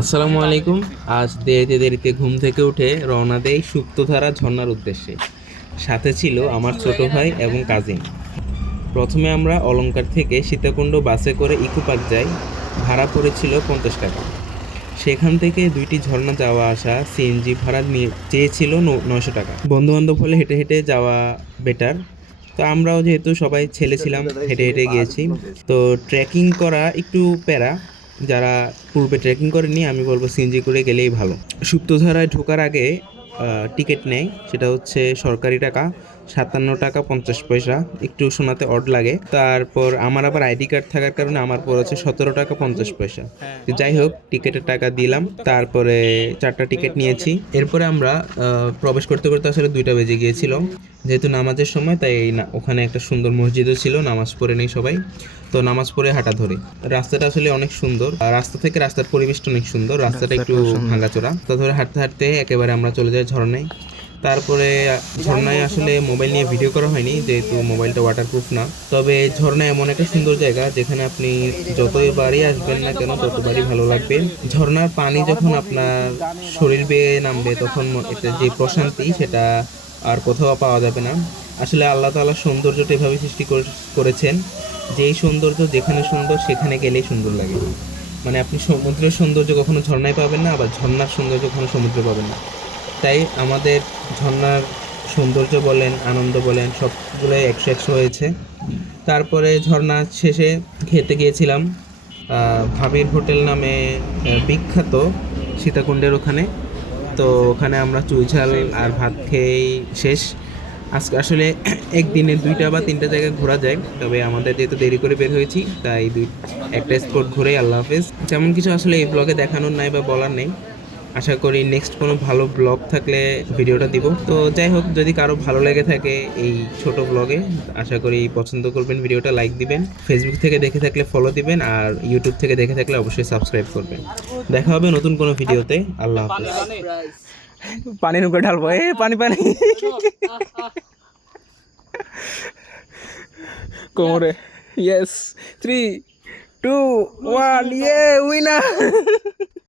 আসসালামু আলাইকুম। আজ দেরিতে দেরিতে ঘুম থেকে উঠে রওনা দেই সুপ্তধারা ঝর্ণার উদ্দেশ্যে। সাথে ছিল আমার ছোট ভাই এবং কাজিন। প্রথমে আমরা অলংকার থেকে সীতাকুণ্ড বাসে করে ইকো পার্ক যাই। ভাড়া পড়েছিল 50 টাকা। সেখান থেকে দুইটি ঝর্ণা যাওয়া আসা সিএনজি ভাড়া নিয়ে চেয়েছিল 900 টাকা। বন্ধু বান্ধব হলে হেঁটে হেঁটে যাওয়া বেটার। তো আমরাও যেহেতু সবাই ছেলে ছিলাম, হেঁটে হেঁটে গিয়েছি। তো ট্রেকিং করা একটু প্যারা, যারা পূর্বে ট্রেকিং করেনি আমি বলবো সিএনজি করে গেলেই ভালো। সুপ্তধারায় ঢোকার আগে টিকিট নেয়, সেটা হচ্ছে সরকারি টাকা 57 টাকা 50 পয়সা। একটু শোনাতে অড লাগে। তারপর আমার আবার আইডি কার্ড থাকার কারণে আমার পর হচ্ছে 17 টাকা 50 পয়সা। তো যাই হোক, টিকিটের টাকা দিলাম, তারপরে 4টা টিকিট নিয়েছি। এরপরে আমরা প্রবেশ করতে করতে আসলে 2টা বেজে গিয়েছিল। যেহেতু নামাজের সময়, তাই ওখানে একটা সুন্দর মসজিদও ছিল, নামাজ পড়ে নেই সবাই। তো নামাজ পড়ে হাঁটা ধরে। রাস্তাটা আসলে অনেক সুন্দর, আর রাস্তা থেকে রাস্তার পরিবেশটা অনেক সুন্দর। রাস্তাটা একটু ভাঙাচোরা। তো ধরে হাঁটতে হাঁটতে একেবারে আমরা চলে যাই ঝর্ণায়। তারপরে ঝর্ণায় আসলে মোবাইল নিয়ে ভিডিও করা হয়নি, যেহেতু মোবাইলটা ওয়াটারপ্রুফ না। তবে ঝর্ণা এমন একটা সুন্দর জায়গা যেখানে আপনি যতবারই আসবেন না কেন ততবারই ভালো লাগবে। ঝর্ণার পানি যখন আপনার শরীর বেয়ে নামবে তখন এটা যে প্রশান্তি, সেটা আর কোথাও পাওয়া যাবে না। আসলে আল্লাহ তাআলা সৌন্দর্যটা এভাবে সৃষ্টি করেছেন, যেই সৌন্দর্য যেখানে সুন্দর সেখানে গেলেই সুন্দর লাগে। মানে আপনি সমুদ্রের সৌন্দর্য কখনো ঝর্ণায় পাবেন না, আবার ঝর্ণার সৌন্দর্য কখনো সমুদ্রে পাবেন না। তাই আমাদের ঝর্ণার সৌন্দর্য বলেন, আনন্দ বলেন, সবগুলোই 100-100 হয়েছে। তারপরে ঝর্ণা শেষে খেতে গিয়েছিলাম ভাবির হোটেল নামে, বিখ্যাত সীতাকুণ্ডের ওখানে। তো ওখানে আমরা চুইঝাল আর ভাত খেয়েই শেষ। আজকে আসলে একদিনে 2টা বা 3টা জায়গায় ঘোরা যায়, তবে আমাদের যেহেতু দেরি করে বের হয়েছি তাই একটা স্পট ঘুরেই আল্লাহ হাফেজ। তেমন কিছু আসলে এই ব্লগে দেখানোর নাই বা বলার নেই। আশা করি নেক্সট কোনো ভালো ব্লগ থাকলে ভিডিওটা দিব। তো যাই হোক, যদি কারো ভালো লেগে থাকে এই ছোট ব্লগে, আশা করি পছন্দ করবেন, ভিডিওটা লাইক দিবেন। ফেসবুক থেকে দেখে থাকলে ফলো দিবেন, আর ইউটিউব থেকে দেখে থাকলে অবশ্যই সাবস্ক্রাইব করবেন। দেখা হবে নতুন কোনো ভিডিওতে। আল্লাহ হাফেজ। পানির উপরে ঢালবো, পানি পানি কোমরে। ইয়েস, 3, 2, 1, ইয়ে উইনার।